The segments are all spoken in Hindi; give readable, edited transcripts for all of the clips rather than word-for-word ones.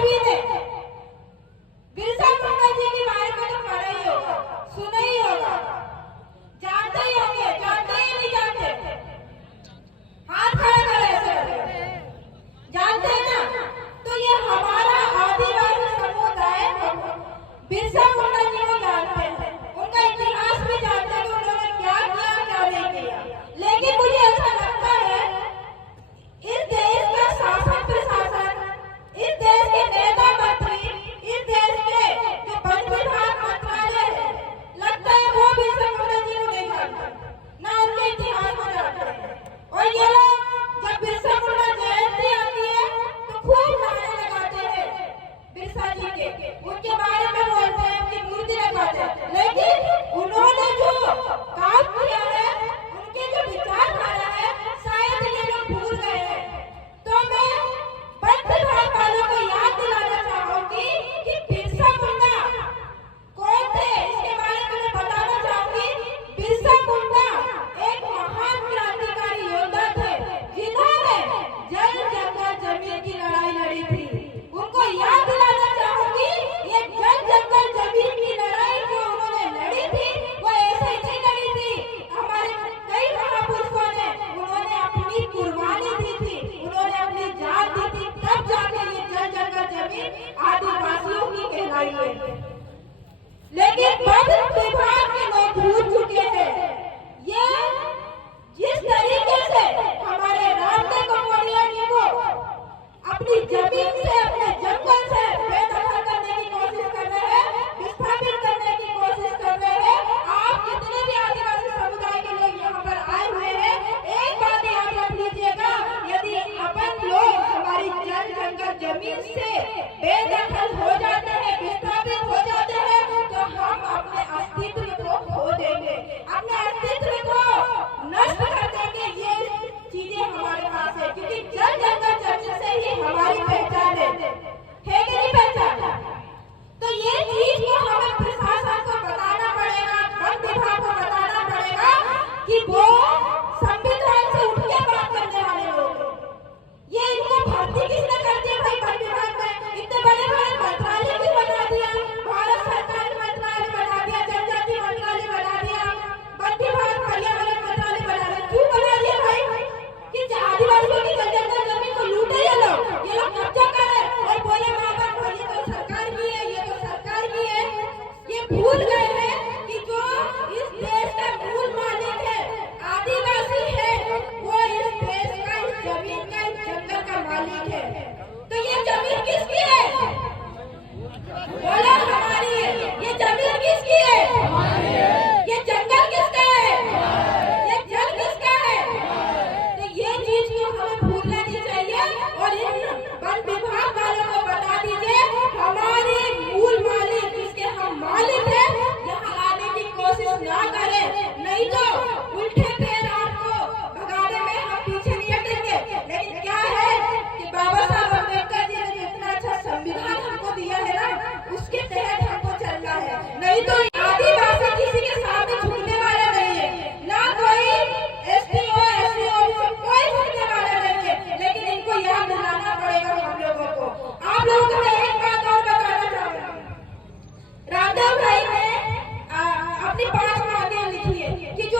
सभी ने बिरसा मुंडा जी के बारे में तो पढ़ा ही होगा, सुना ही होगा, जानते ही होंगे, जानते ही नहीं जानते? हाथ खड़ा करें ऐसे करके। जानते हैं ना? तो ये हमारा आदिवासी समुदाय बिरसा मुंडा जी को जानते हैं, उनका इतिहास भी जानते हैं कि उन्होंने क्या किया क्या नहीं किया। लेकिन मुझे ऐसा लगता है इस देश का शासन प्रशासन, इस देश के नेता मंत्री, इस देश के जो वन विभाग मंत्रालय है, लगता है वो बिरसा मुंडा जी को नहीं जानते, ना उनके इतिहास को जानते हैं। और ये लोग जब बिरसा मुंडा जयंती आती है तो खूब नारे लगाते हैं बिरसा जी के, उनके बारे में बोलते हैं, उनकी मूर्ति लगाते हैं। लेकिन उन्होंने जो काम किया है, उनके जो विचारधारा है, शायद ये लोग भूल गए हैं। तो मैं वन विभाग वालों को याद दिलाना चाहूंगी कि बिरसा मुंडा कौन थे, इसके बारे में मैं बताना चाहूंगी। बिरसा मुंडा एक महान क्रांतिकारी योद्धा थे, जिन्होंने जल जंगल जमीन की लड़ाई लड़ी थी। उनको याद दिलाना चाहूंगी, ये जल जंगल जमीन की लड़ाई जो उन्होंने लड़ी थी, वो ऐसे ही नहीं लड़ी थी। हमारे कई महापुरुषों ने उन्होंने अपनी कुर्बानी दी थी, उन्होंने अपनी जान दी थी, तब जाके ये जल जंगल जमीन आदिवासियों की कहलाई है। लेकिन वन विभाग के लोग भूल चुके हैं। ये जिस तरीके से हमारे रामदेव कमोरिया जी को अपनी जमीन से, अपने जंगल से बेदखल करने की कोशिश कर रहे हैं, विस्थापित करने की कोशिश कर रहे हैं। आप जितने भी आदिवासी समुदाय के लोग यहाँ पर आए हुए हैं, एक बात याद रख लीजिएगा, यदि अपन लोग हमारी जल जंगल जमीन से बेदखल हो जाते हैं, विस्थापित हो जाते हैं, तो हम अपने अस्तित्व को खो देंगे, अपने अस्तित्व को नष्ट कर देंगे। ये चीजें हमारे पास है, क्योंकि जल जंगल जमीन से ही हमारी पहचान है कि नहीं पहचान? तो ये चीज को हमें प्रशासन को बताना पड़ेगा, वन विभाग को बताना पड़ेगा कि वो संविधान से उठ के बात करने वाले लोग हैं। ये इनको भर्ती किसने कर दिया भाई वन विभाग में? इतने बड़े बड़े मंत्रालय भी बना दिया, भारत सरकार ने मंत्रालय बना दिया, जनजाति मंत्रालय बना दिया, वन विभाग पर्यावरण मंत्रालय बना दिया। क्यों बना दिया भाई? कि आदिवासियों की जल जमीन को लूटे ये लोग कब्जा करे और बोले बराबर ये तो सरकार की है, ये तो सरकार की है। ये भूल गए हैं कि जो इस देश का मूल मालिक है, आदिवासी है, वो इस देश का, इस जमीन का, इस जंगल का मालिक है। तो ये जमीन किसकी है? बोला हमारी है। ये जमीन किसकी है? हमारी है। ये जंगल किसका है? ये जल किसका है? तो ये चीज को हमें भूलना नहीं चाहिए और इन वन विभाग वालों को बता दीजिए, हमारे मूल मालिक जिसके हम मालिक हैं, यहाँ आने की कोशिश ना करें, नहीं तो उल्टे पैर आपको भगाने में हम पीछे नहीं हटेंगे। लेकिन क्या है कि बाबा साहब अम्बेडकर जी ने इतना अच्छा संविधान हमको दिया है ना, उसके तहत हमको चलना है। नहीं तो आदिवासी किसी के सामने झुकने वाला नहीं है, ना कोई एसटीओ एससीओ कोई झुकने वाला नहीं है। लेकिन इनको याद दिलाना पड़ेगा हम लोगों को। आप लोगों को मैं एक बात और बताना चाहूंगी। रामदेव भाई ने अपनी 5 बातें लिखी है कि जो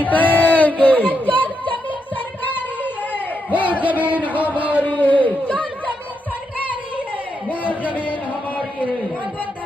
जिताएंगे। जो जमीन सरकारी है वो जमीन हमारी है, जो जमीन सरकारी है वो जमीन हमारी है। बहुत बहुत